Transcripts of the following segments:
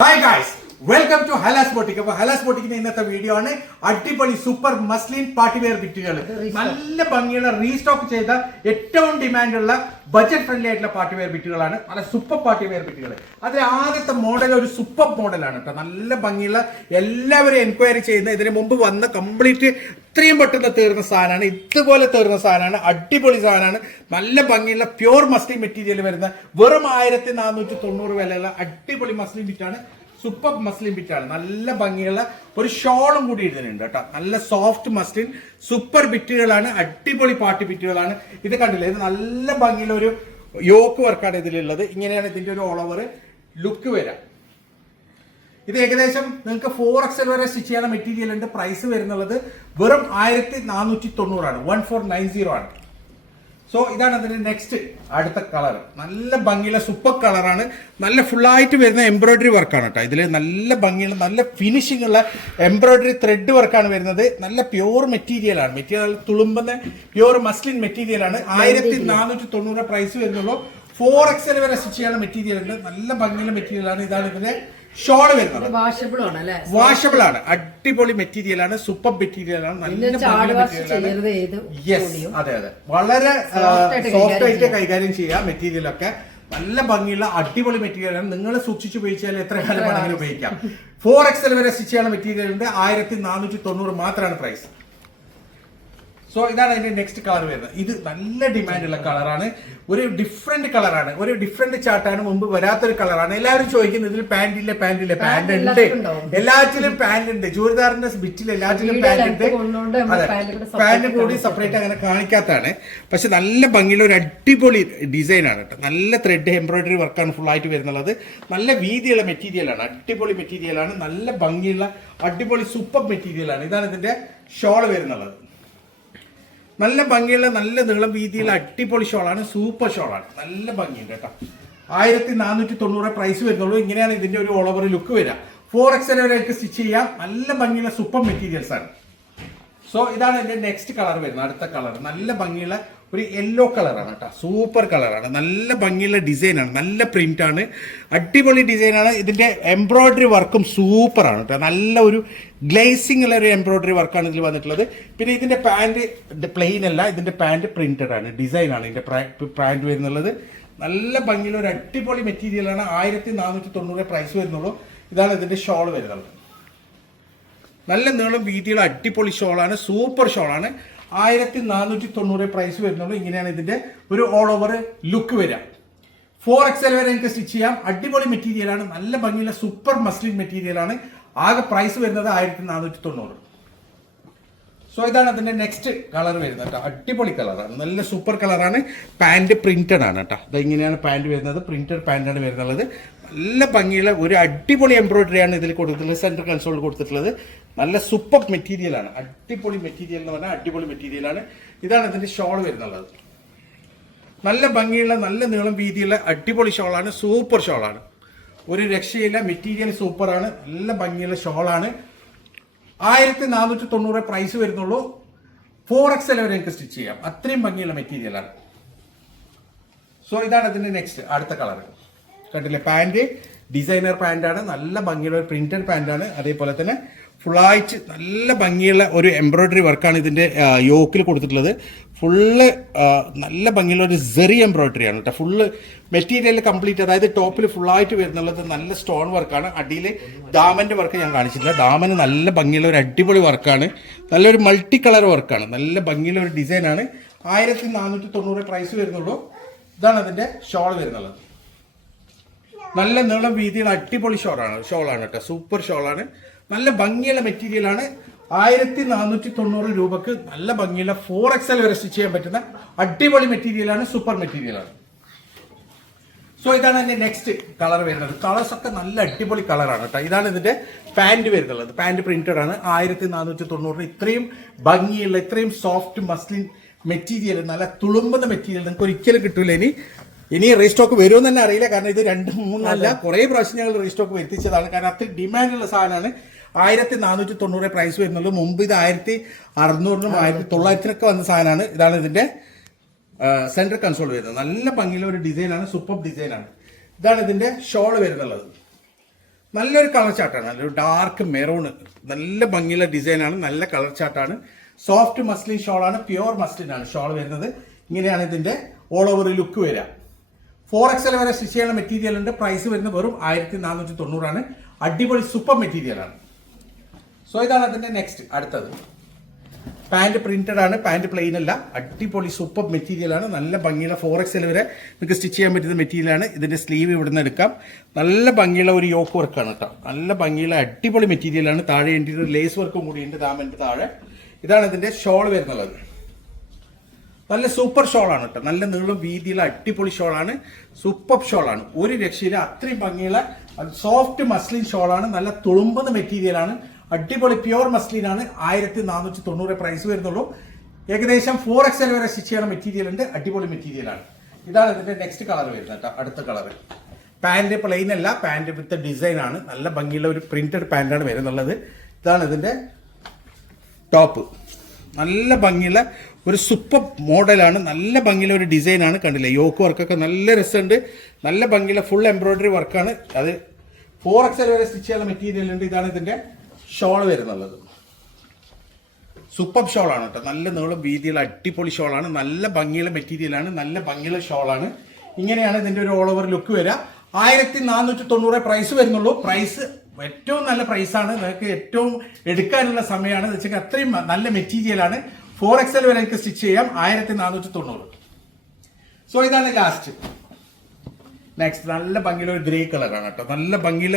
Hi guys welcome to Halas boutique അപ്പൊ ഹലാസ് ബോട്ടിക്കിന്റെ ഇന്നത്തെ video ആണ്. അടിപൊളി സൂപ്പർ മസ്ലിൻ പാർട്ടി വെയർ ബിറ്റുകൾ നല്ല ഭംഗിയുള്ള റീസ്റ്റോക്ക് ചെയ്ത ഏറ്റവും ഡിമാൻഡുള്ള ബജറ്റ് ഫ്രണ്ട്ലി ആയിട്ടുള്ള പാർട്ടി വെയർ ബിറ്റുകളാണ് നല്ല സൂപ്പർ പാർട്ടി വെയർ ബിറ്റുകൾ അതിൽ ആദ്യത്തെ മോഡൽ ഒരു സൂപ്പർ മോഡലാണ് കേട്ടോ നല്ല ഭംഗിയുള്ള എല്ലാവരും എൻക്വയറി ചെയ്യുന്ന ഇതിന് മുമ്പ് വന്ന കംപ്ലീറ്റ് ഇത്രയും പെട്ടെന്ന് തീർന്ന സാധനമാണ്. ഇതുപോലെ തീർന്ന സാധനമാണ്. അടിപൊളി സാധനമാണ്. നല്ല ഭംഗിയുള്ള പ്യൂർ മസ്ലിം മെറ്റീരിയൽ വരുന്ന വെറും ആയിരത്തി നാനൂറ്റി തൊണ്ണൂറ് വിലയുള്ള അടിപൊളി മസ്ലിം ബിറ്റാണ് സൂപ്പർ മസ്ലിൻ ബിറ്റാണ് നല്ല ഭംഗിയുള്ള ഒരു ഷോളും കൂടി ഇടുന്നുണ്ട് കേട്ടോ. നല്ല സോഫ്റ്റ് മസ്ലിൻ സൂപ്പർ ബിറ്റുകളാണ് അടിപൊളി പാട്ട് ബിറ്റുകളാണ് ഇത് കണ്ടില്ലേ? ഇത് നല്ല ഭംഗിയുള്ള ഒരു യോക്ക് വർക്കാണ് ഇതിലുള്ളത്. ഇങ്ങനെയാണ് ഇതിന്റെ ഒരു ഓൾ ഓവർ ലുക്ക് വരാം ഇത് ഏകദേശം നിങ്ങൾക്ക് ഫോർ എക്സൽ വരെ സ്റ്റിച്ച് ചെയ്യാൻ മെറ്റീരിയൽ ഉണ്ട്. പ്രൈസ് വരുന്നുള്ളത് വെറും ആയിരത്തി നാനൂറ്റി തൊണ്ണൂറാണ് വൺ ഫോർ നയൻ സീറോ ആണ്. സോ ഇതാണ് അതിന്റെ നെക്സ്റ്റ് അടുത്ത കളർ നല്ല ഭംഗിയുള്ള സൂപ്പർ കളറാണ് നല്ല ഫുള്ളായിട്ട് വരുന്ന എംബ്രോയിഡറി വർക്കാണ് കേട്ടോ. ഇതിൽ നല്ല ഭംഗിയുള്ള നല്ല ഫിനിഷിംഗ് ഉള്ള എംബ്രോയിഡറി ത്രെഡ് വർക്കാണ് വരുന്നത്. നല്ല പ്യൂർ മെറ്റീരിയലാണ് മെറ്റീരിയൽ തുളുമ്പുന്ന പ്യൂർ മസ്ലിൻ മെറ്റീരിയലാണ് ആയിരത്തി നാനൂറ്റി തൊണ്ണൂറ് പ്രൈസ് വരുന്നുള്ളൂ. ഫോർ എക്സൽ വരെ സ്റ്റിച്ച് ചെയ്യാനുള്ള മെറ്റീരിയൽ ഉണ്ട്. നല്ല ഭംഗിയുള്ള മെറ്റീരിയലാണ് ഇതാണ് ഇതിന്റെ ഷോൾ വരുന്നത്. വാഷബിൾ ആണ് അടിപൊളി മെറ്റീരിയൽ ആണ്. സൂപ്പർ മെറ്റീരിയൽ ആണ്. നല്ല യെസ് അതെ അതെ. വളരെ സോഫ്റ്റ് ആയിട്ട് കൈകാര്യം ചെയ്യാം. മെറ്റീരിയൽ ഒക്കെ. നല്ല ഭംഗിയുള്ള അടിപൊളി മെറ്റീരിയൽ ആണ്. നിങ്ങൾ സൂക്ഷിച്ച് ഉപയോഗിച്ചാൽ എത്ര കാലം വേണമെങ്കിലും ഉപയോഗിക്കാം. ഫോർ എക്സൽ വരെ സ്റ്റിച്ച് ചെയ്യാനുള്ള മെറ്റീരിയൽ ഉണ്ട്. ആയിരത്തി നാനൂറ്റി തൊണ്ണൂറ് മാത്രമാണ് പ്രൈസ് സോ ഇതാണ് അതിന്റെ നെക്സ്റ്റ് കളർ വരുന്നത്. ഇത് നല്ല ഡിമാൻഡ് ഉള്ള കളറാണ് ഒരു ഡിഫറെന്റ് കളറാണ് ഒരു ഡിഫറെന്റ് ചാർട്ടാണ് മുമ്പ് വരാത്തൊരു കളറാണ് എല്ലാവരും ചോദിക്കുന്നത് ഇതിൽ പാന്റ് ഇല്ല പാന്റ് ഇല്ല പാന്റ് ഉണ്ട്. എല്ലാറ്റിലും പാന്റ് ഉണ്ട്. ചൂരിദാറിന്റെ ബിറ്റിൽ എല്ലാറ്റിലും പാന്റ് ഉണ്ട്. പാന്റ് കൂടി സെപ്പറേറ്റ് അങ്ങനെ കാണിക്കാത്തതാണ്. പക്ഷെ നല്ല ഭംഗിയുള്ള ഒരു അടിപൊളി ഡിസൈൻ ആണ് കേട്ടോ. നല്ല ത്രെഡ് എംബ്രോയിഡറി വർക്കാണ് ഫുൾ ആയിട്ട് വരുന്നുള്ളത്. നല്ല വീതിയുള്ള മെറ്റീരിയലാണ് അടിപൊളി മെറ്റീരിയലാണ് നല്ല ഭംഗിയുള്ള അടിപൊളി സൂപ്പർ മെറ്റീരിയലാണ് ഇതാണ് ഇതിന്റെ ഷോൾ വരുന്നുള്ളത്. നല്ല ഭംഗിയുള്ള നല്ല നീളം വീതിയുള്ള അടിപൊളി ഷോളാണ് സൂപ്പർ ഷോളാണ് നല്ല ഭംഗിയുണ്ട് കേട്ടോ. ആയിരത്തി നാനൂറ്റി തൊണ്ണൂറ് പ്രൈസ് വരുന്നുള്ളൂ. ഇങ്ങനെയാണ് ഇതിന്റെ ഒരു ഓൾ ലുക്ക് വരിക. ഫോർ എക്സൽ വരെയൊക്കെ സ്റ്റിച്ച് ചെയ്യാം. നല്ല ഭംഗിയുള്ള സൂപ്പർ മെറ്റീരിയൽസ് ആണ്. സോ ഇതാണ് എന്റെ നെക്സ്റ്റ് കളർ വരുന്നത് അടുത്ത കളർ നല്ല ഭംഗിയുള്ള ഒരു യെല്ലോ കളറാണ് കേട്ടോ സൂപ്പർ കളറാണ് നല്ല ഭംഗിയുള്ള ഡിസൈനാണ് നല്ല പ്രിന്റ് ആണ്. അടിപൊളി ഡിസൈനാണ് ഇതിന്റെ എംബ്രോയ്ഡറി വർക്കും സൂപ്പറാണ് കേട്ടോ നല്ല ഒരു ഗ്ലേസിംഗ് ഉള്ള ഒരു എംബ്രോയ്ഡറി വർക്കാണ് ഇതിൽ വന്നിട്ടുള്ളത്. പിന്നെ ഇതിന്റെ പാന്റ് പ്ലെയിൻ അല്ല. ഇതിന്റെ പാന്റ് പ്രിന്റഡ് ആണ്. ഡിസൈനാണ് ആണ് ഇതിന്റെ പാന്റ് വരുന്നുള്ളത്. നല്ല ഭംഗിയുള്ള ഒരു അടിപൊളി മെറ്റീരിയലാണ് ആയിരത്തി നാനൂറ്റി തൊണ്ണൂറ് പ്രൈസ് വരുന്നുള്ളൂ. ഇതാണ് ഇതിന്റെ ഷോൾ വരുന്നത്. നല്ല നീളം വീതിയുള്ള അടിപൊളി ഷോളാണ് സൂപ്പർ ഷോളാണ് ആയിരത്തി നാനൂറ്റി തൊണ്ണൂറ് പ്രൈസ് വരുന്നുള്ളൂ. ഇങ്ങനെയാണ് ഇതിന്റെ ഒരു ഓൾ ഓവർ ലുക്ക് വരിക. ഫോർ എക്സൽ വരെ നിങ്ങൾക്ക് സ്റ്റിച്ച് ചെയ്യാം. അടിപൊളി മെറ്റീരിയലാണ് നല്ല ഭംഗിയുള്ള സൂപ്പർ മസ്ലിൻ മെറ്റീരിയലാണ് ആകെ പ്രൈസ് വരുന്നത് ആയിരത്തി നാനൂറ്റി തൊണ്ണൂറ് സോ ഇതാണ് അതിന്റെ നെക്സ്റ്റ് കളർ വരുന്നത് കേട്ടോ. അടിപൊളി കളറാണ് നല്ല സൂപ്പർ കളറാണ് പാന്റ് പ്രിന്റഡ് ആണ് കേട്ടോ. ഇത് ഇങ്ങനെയാണ് പാന്റ് വരുന്നത്. പ്രിന്റഡ് പാന്റാണ് വരുന്നത് നല്ല ഭംഗിയുള്ള ഒരു അടിപൊളി എംബ്രോയിഡറി ആണ് ഇതിൽ കൊടുത്തിട്ടുള്ളത് സെൻട്രൽ കൺസോൾ കൊടുത്തിട്ടുള്ളത്. നല്ല സൂപ്പർ മെറ്റീരിയൽ ആണ്. അടിപൊളി മെറ്റീരിയൽ എന്ന് പറഞ്ഞാൽ അടിപൊളി മെറ്റീരിയൽ ആണ്. ഇതാണ് ഇതിന്റെ ഷോൾ വരുന്നുള്ളത്. നല്ല ഭംഗിയുള്ള നല്ല നീളം വീതിയുള്ള അടിപൊളി ഷോളാണ് സൂപ്പർ ഷോളാണ് ഒരു രക്ഷയില്ല മെറ്റീരിയൽ സൂപ്പറാണ് നല്ല ഭംഗിയുള്ള ഷോളാണ് ആയിരത്തി നാനൂറ്റി തൊണ്ണൂറ് പ്രൈസ് വരുന്നുള്ളൂ ഫോർ എക്സ് വരെ എനിക്ക് സ്റ്റിച്ച് ചെയ്യാം. അത്രയും ഭംഗിയുള്ള മെറ്റീരിയലാണ് സോ ഇതാണ് ഇതിന്റെ നെക്സ്റ്റ് അടുത്ത കളർ കണ്ടില്ലേ? പാന്റ് ഡിസൈനർ പാന്റാണ് നല്ല ഭംഗിയുള്ള ഒരു പ്രിന്റഡ് പാന്റാണ് അതേപോലെ തന്നെ ഫുള്ളായിട്ട് നല്ല ഭംഗിയുള്ള ഒരു എംബ്രോയിഡറി വർക്കാണ് ഇതിന്റെ യോക്കിൽ കൊടുത്തിട്ടുള്ളത്. ഫുള്ള് നല്ല ഭംഗിയുള്ള ഒരു സെറി എംബ്രോയിഡറി ആണ് കേട്ടോ ഫുള്ള് മെറ്റീരിയൽ കംപ്ലീറ്റ് അതായത് ടോപ്പിൽ ഫുള്ളായിട്ട് വരുന്നുള്ളത് നല്ല സ്റ്റോൺ വർക്കാണ് അടിയിൽ ഡാമന്റെ വർക്ക് ഞാൻ കാണിച്ചിട്ടില്ല. ദാമന് നല്ല ഭംഗിയുള്ള ഒരു അടിപൊളി വർക്കാണ് നല്ലൊരു മൾട്ടി കളർ വർക്കാണ് നല്ല ഭംഗിയുള്ള ഒരു ഡിസൈനാണ് ആയിരത്തി നാനൂറ്റി തൊണ്ണൂറ് പ്രൈസ് വരുന്നുള്ളൂ. ഇതാണ് അതിന്റെ ഷോൾ വരുന്നുള്ളത്. നല്ല നീളം വീതിയുള്ള അടിപൊളി ഷോളാണ്. ഷോളാണ് കേട്ടോ. സൂപ്പർ ഷോളാണ്. നല്ല ഭംഗിയുള്ള മെറ്റീരിയലാണ് ആയിരത്തി നാനൂറ്റി തൊണ്ണൂറ് രൂപക്ക് നല്ല ഭംഗിയുള്ള ഫോർ എക്സൽ വരെ സ്റ്റിച്ച് ചെയ്യാൻ പറ്റുന്ന അടിപൊളി മെറ്റീരിയലാണ് സൂപ്പർ മെറ്റീരിയലാണ് സോ ഇതാണ് എന്റെ നെക്സ്റ്റ് കളർ വരുന്നത്. കളേഴ്സ് ഒക്കെ നല്ല അടിപൊളി കളറാണ് കേട്ടോ. ഇതാണ് ഇതിന്റെ പാന്റ് വരുന്നുള്ളത്. പാന്റ് പ്രിന്റഡ് ആണ്. ആയിരത്തി നാനൂറ്റി തൊണ്ണൂറിന് ഇത്രയും ഭംഗിയുള്ള ഇത്രയും സോഫ്റ്റ് മസ്ലിൻ മെറ്റീരിയൽ നല്ല തുളുമ്പുന്ന മെറ്റീരിയൽ നിങ്ങൾക്ക് ഒരിക്കലും കിട്ടൂല ഇനി. ഇനി റീസ്റ്റോക്ക് വരുമെന്ന് തന്നെ അറിയില്ല. കാരണം ഇത് രണ്ട് മൂന്നല്ല കുറേ പ്രാവശ്യം ഞങ്ങൾ റീസ്റ്റോക്ക് വരുത്തിച്ചതാണ്. കാരണം അത്ര ഡിമാൻഡുള്ള സാധനമാണ്. ആയിരത്തി നാനൂറ്റി തൊണ്ണൂറ് പ്രൈസ് വരുന്നുള്ളൂ. മുമ്പ് ഇത് ആയിരത്തി അറുന്നൂറിനും ആയിരത്തി തൊള്ളായിരത്തിനൊക്കെ വന്ന സാധനമാണ്. ഇതാണ് ഇതിന്റെ സെൻട്രൽ കൺസോൾ വരുന്നത്. നല്ല ഭംഗിയുള്ള ഒരു ഡിസൈനാണ് സൂപ്പർ ഡിസൈനാണ് ഇതാണ് ഇതിന്റെ ഷോൾ വരുന്നുള്ളത്. നല്ലൊരു കളർ ചാർട്ടാണ് നല്ലൊരു ഡാർക്ക് മെറൂൺ നല്ല ഭംഗിയുള്ള ഡിസൈനാണ് നല്ല കളർ ചാർട്ടാണ് സോഫ്റ്റ് മസ്ലിൻ ഷോളാണ് പ്യുവർ മസ്ലിൻ ആണ് ഷോൾ വരുന്നത്. ഇങ്ങനെയാണ് ഇതിന്റെ ഓൾ ഓവർ ലുക്ക് വരിക. ഫോർ എക്സൽ വരെ സ്റ്റിച്ച് ചെയ്യുന്ന മെറ്റീരിയൽ ഉണ്ട്. പ്രൈസ് വരുന്നത് വെറും ആയിരത്തി നാനൂറ്റി തൊണ്ണൂറാണ് അടിപൊളി സൂപ്പർ മെറ്റീരിയലാണ് സോ ഇതാണ് അതിന്റെ നെക്സ്റ്റ് അടുത്തത്. പാന്റ് പ്രിന്റഡ് ആണ്. പാന്റ് പ്ലെയിൻ അല്ല. അടിപൊളി സൂപ്പർ മെറ്റീരിയലാണ് നല്ല ഭംഗിയുള്ള ഫോർ എക്സൽ വരെ നിങ്ങൾക്ക് സ്റ്റിച്ച് ചെയ്യാൻ പറ്റുന്ന മെറ്റീരിയലാണ് ഇതിന്റെ സ്ലീവ് നിന്ന് എടുക്കാം. നല്ല ഭംഗിയുള്ള ഒരു യോക്ക് വർക്കാണ് കേട്ടോ നല്ല ഭംഗിയുള്ള അടിപൊളി മെറ്റീരിയലാണ് താഴെ ഒരു ലേസ് വർക്കും കൂടി ഉണ്ട്. താമന്റെ താഴെ. ഇതാണ് ഇതിന്റെ ഷോൾ വരുന്നത് നല്ല സൂപ്പർ ഷോളാണ് കേട്ടോ. നല്ല നീളം വീതിയുള്ള അടിപൊളി ഷോളാണ്. സൂപ്പർ ഷോളാണ്. ഒരു രക്ഷയില്ല അത്രയും ഭംഗിയുള്ള സോഫ്റ്റ് മസ്ലിൻ ഷോളാണ്. നല്ല തുളുമ്പുന്ന മെറ്റീരിയലാണ് അടിപൊളി പ്യുവർ മസ്ലിനാണ് ആയിരത്തി നാനൂറ്റി തൊണ്ണൂറ് പ്രൈസ് വരുന്നുള്ളൂ. ഏകദേശം ഫോർ എക്സൽ വരെ സ്റ്റിച്ച് ചെയ്യുന്ന മെറ്റീരിയൽ ഉണ്ട്. അടിപൊളി മെറ്റീരിയലാണ് ഇതാണ് ഇതിന്റെ നെക്സ്റ്റ് കളർ വരുന്നത് കേട്ടോ അടുത്ത കളർ പാന്റ് പ്ലെയിൻ അല്ല പാന്റ് വിത്ത് ഡിസൈൻ ആണ്. നല്ല ഭംഗിയുള്ള ഒരു പ്രിന്റഡ് പാന്റാണ് വരുന്നുള്ളത്. ഇതാണ് ഇതിന്റെ ടോപ്പ് നല്ല ഭംഗിയുള്ള ഒരു സൂപ്പർ മോഡലാണ് നല്ല ഭംഗിയിലെ ഒരു ഡിസൈനാണ് കണ്ടില്ലേ? യോക്ക് വർക്കൊക്കെ നല്ല രസമുണ്ട്. നല്ല ഭംഗിയിലെ ഫുൾ എംബ്രോയിഡറി വർക്കാണ് അത് ഫോർ എക്സൽ വരെ സ്റ്റിച്ച് ചെയ്യാനുള്ള മെറ്റീരിയൽ ഉണ്ട്. ഇതാണ് ഇതിന്റെ ഷോൾ വരുന്നുള്ളത്. സൂപ്പർ ഷോളാണ് കേട്ടോ. നല്ല നീളം വീതിയുള്ള അടിപൊളി ഷോളാണ്. നല്ല ഭംഗിയുള്ള മെറ്റീരിയലാണ് നല്ല ഭംഗിയുള്ള ഷോളാണ്. ഇങ്ങനെയാണ് ഇതിന്റെ ഒരു ഓൾ ഓവർ ലുക്ക് വരിക. ആയിരത്തി നാനൂറ്റി തൊണ്ണൂറ് പ്രൈസ് വരുന്നുള്ളൂ. പ്രൈസ് ഏറ്റവും നല്ല പ്രൈസാണ് നിങ്ങൾക്ക് ഏറ്റവും എടുക്കാനുള്ള സമയമാണ്. വെച്ചാൽ അത്രയും നല്ല മെറ്റീരിയലാണ് ഫോർ എക്സൽ വരെ എനിക്ക് സ്റ്റിച്ച് ചെയ്യാം. ആയിരത്തി നാനൂറ്റി തൊണ്ണൂറ് സോ ഇതാണ് ലാസ്റ്റ് നെക്സ്റ്റ് നല്ല ഭംഗിയുള്ള ഒരു ഗ്രേ കളറാണ് കേട്ടോ. നല്ല ഭംഗിയിൽ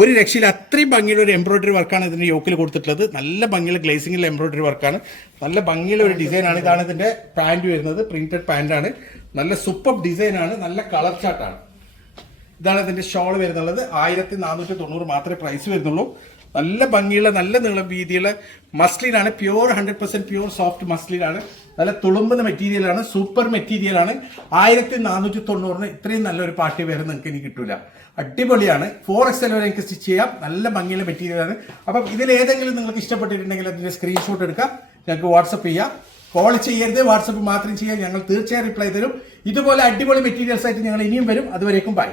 ഒരു രക്ഷയിൽ അത്രയും ഭംഗിയുള്ള ഒരു എംബ്രോയിഡറി വർക്കാണ് ഇതിന്റെ യോക്കിൽ കൊടുത്തിട്ടുള്ളത്. നല്ല ഭംഗിയുള്ള ഗ്ലേസിംഗിൽ എംബ്രോയിഡറി വർക്കാണ് നല്ല ഭംഗിയുള്ള ഒരു ഡിസൈനാണ് ഇതാണ് ഇതിന്റെ പാന്റ് വരുന്നത്. പ്രിന്റഡ് പാന്റാണ് നല്ല സൂപ്പർ ഡിസൈനാണ് നല്ല കളർ ചാർട്ടാണ് ഇതാണ് ഇതിന്റെ ഷോൾ വരുന്നുള്ളത്. ആയിരത്തി നാനൂറ്റി തൊണ്ണൂറ് മാത്രമേ പ്രൈസ് വരുന്നുള്ളൂ. നല്ല ഭംഗിയുള്ള നല്ല നീളം വീതിയുള്ള മസ്ലിനാണ്. Pure hundred percent pure soft മസ്ലിനാണ്. നല്ല തുളുമ്പുന്ന മെറ്റീരിയലാണ് സൂപ്പർ മെറ്റീരിയലാണ് ആയിരത്തി നാനൂറ്റി തൊണ്ണൂറിന് ഇത്രയും നല്ലൊരു പാർട്ടി വേറെ നിങ്ങൾക്ക് ഇനി കിട്ടൂല. അടിപൊളിയാണ്. ഫോർ എക്സ് എൽ വരെ സ്റ്റിച്ച് ചെയ്യാം. നല്ല ഭംഗിയുള്ള മെറ്റീരിയലാണ് അപ്പം ഇതിൽ ഏതെങ്കിലും നിങ്ങൾക്ക് ഇഷ്ടപ്പെട്ടിട്ടുണ്ടെങ്കിൽ അതിന്റെ സ്ക്രീൻഷോട്ട് എടുക്കാം. ഞങ്ങൾക്ക് വാട്സപ്പ് ചെയ്യാം. കോൾ ചെയ്യരുത്. വാട്സപ്പ് മാത്രം ചെയ്യാം. ഞങ്ങൾ തീർച്ചയായും റിപ്ലൈ തരും. ഇതുപോലെ അടിപൊളി മെറ്റീരിയൽസ് ആയിട്ട് ഞങ്ങൾ ഇനിയും വരും. അതുവരേക്കും ബൈ